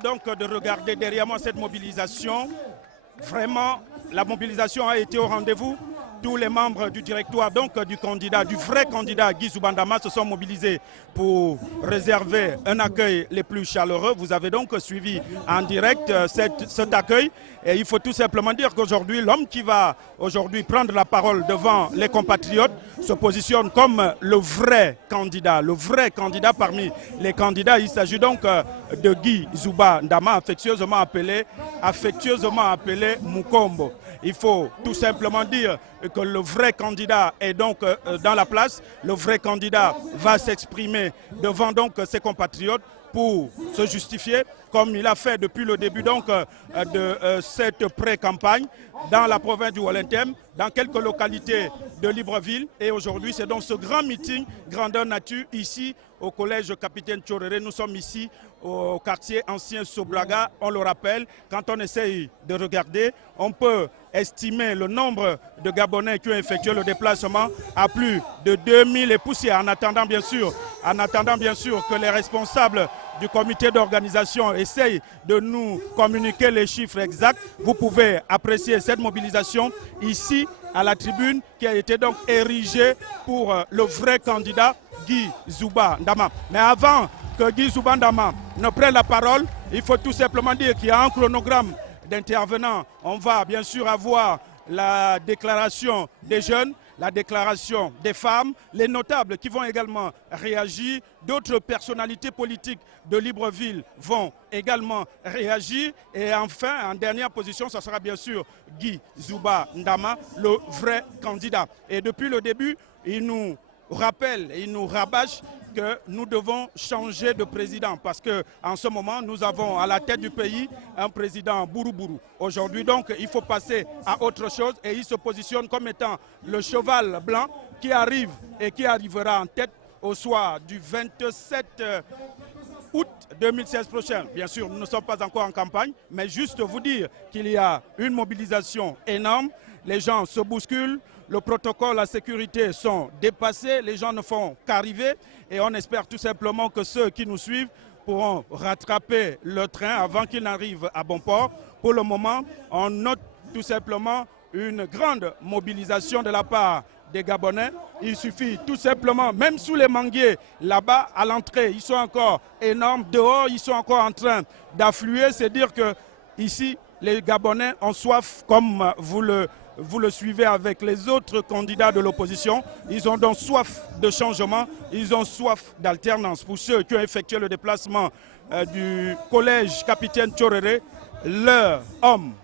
Donc de regarder derrière moi cette mobilisation, vraiment la mobilisation a été au rendez-vous. Tous les membres du directoire, donc du candidat, du vrai candidat Guy Zouba Ndama se sont mobilisés pour réserver un accueil les plus chaleureux. Vous avez donc suivi en direct cet accueil. Et il faut tout simplement dire qu'aujourd'hui, l'homme qui va aujourd'hui prendre la parole devant les compatriotes se positionne comme le vrai candidat parmi les candidats. Il s'agit donc de Guy Zouba Ndama, affectueusement appelé Mukombo. Il faut tout simplement dire que le vrai candidat est donc dans la place. Le vrai candidat va s'exprimer devant donc ses compatriotes pour se justifier, comme il a fait depuis le début donc, de cette pré-campagne dans la province du Wallenthem, dans quelques localités de Libreville. Et aujourd'hui, c'est donc ce grand meeting, grandeur nature, ici au collège Capitaine Tchoréré. Nous sommes ici au quartier ancien Sobraga. On le rappelle, quand on essaye de regarder, on peut estimer le nombre de Gabonais qui ont effectué le déplacement à plus de 2000 et poussières. En attendant bien sûr que les responsables du comité d'organisation essayent de nous communiquer les chiffres exacts. Vous pouvez apprécier cette mobilisation ici à la tribune qui a été donc érigée pour le vrai candidat Guy Zouba Ndama. Mais avant que Guy Zouba Ndama ne prenne la parole, il faut tout simplement dire qu'il y a un chronogramme d'intervenants. On va bien sûr avoir la déclaration des jeunes, la déclaration des femmes, les notables qui vont également réagir, d'autres personnalités politiques de Libreville vont également réagir. Et enfin, en dernière position, ce sera bien sûr Guy Zouba Ndama, le vrai candidat. Et depuis le début, il nous rappelle, il nous rabâche que nous devons changer de président parce qu'en ce moment, nous avons à la tête du pays un président Bouroubouroux. Aujourd'hui, donc, il faut passer à autre chose et il se positionne comme étant le cheval blanc qui arrive et qui arrivera en tête au soir du 27 août 2016 prochain. Bien sûr, nous ne sommes pas encore en campagne, mais juste vous dire qu'il y a une mobilisation énorme. Les gens se bousculent, le protocole, la sécurité sont dépassés, les gens ne font qu'arriver et on espère tout simplement que ceux qui nous suivent pourront rattraper le train avant qu'il n'arrive à bon port. Pour le moment, on note tout simplement une grande mobilisation de la part des Gabonais. Il suffit tout simplement, même sous les manguiers, là-bas, à l'entrée, ils sont encore énormes. Dehors, ils sont encore en train d'affluer. C'est dire que ici, les Gabonais ont soif, comme vous le suivez avec les autres candidats de l'opposition. Ils ont donc soif de changement, ils ont soif d'alternance. Pour ceux qui ont effectué le déplacement du collège Capitaine Tchoréré, leur homme,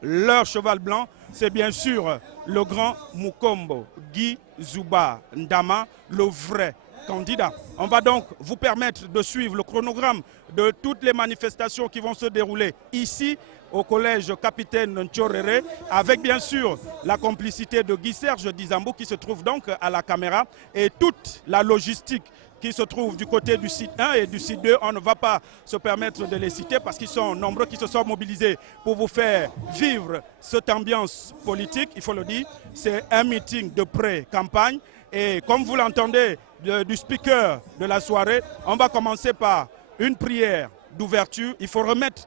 leur cheval blanc, c'est bien sûr le grand Mukombo, Guy Zouba Ndama, le vrai candidat. On va donc vous permettre de suivre le chronogramme de toutes les manifestations qui vont se dérouler ici au collège Capitaine Tchoréré, avec bien sûr la complicité de Guy Serge Dizambou qui se trouve donc à la caméra et toute la logistique qui se trouve du côté du site 1 et du site 2. On ne va pas se permettre de les citer parce qu'ils sont nombreux qui se sont mobilisés pour vous faire vivre cette ambiance politique. Il faut le dire, c'est un meeting de pré-campagne et comme vous l'entendez du speaker de la soirée, on va commencer par une prière d'ouverture. Il faut remettre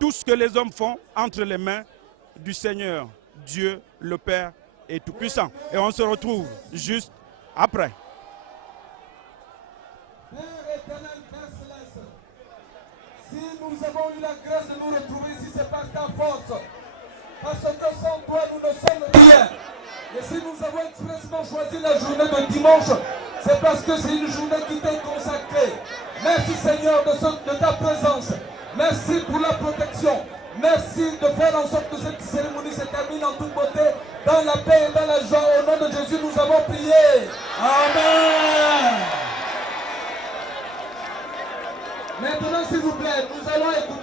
tout ce que les hommes font entre les mains du Seigneur, Dieu, le Père est tout-puissant. Et on se retrouve juste après. Père éternel, Père céleste, si nous avons eu la grâce de nous retrouver ici, c'est par ta force. Parce que sans toi, nous ne sommes rien. Et si nous avons expressément choisi la journée de dimanche, c'est parce que c'est une journée qui t'est consacrée. Merci Seigneur de ta présence. Merci pour la protection. Merci de faire en sorte que cette cérémonie se termine en toute beauté, dans la paix et dans la joie. Au nom de Jésus, nous avons prié. Amen. Maintenant, s'il vous plaît, nous allons écouter.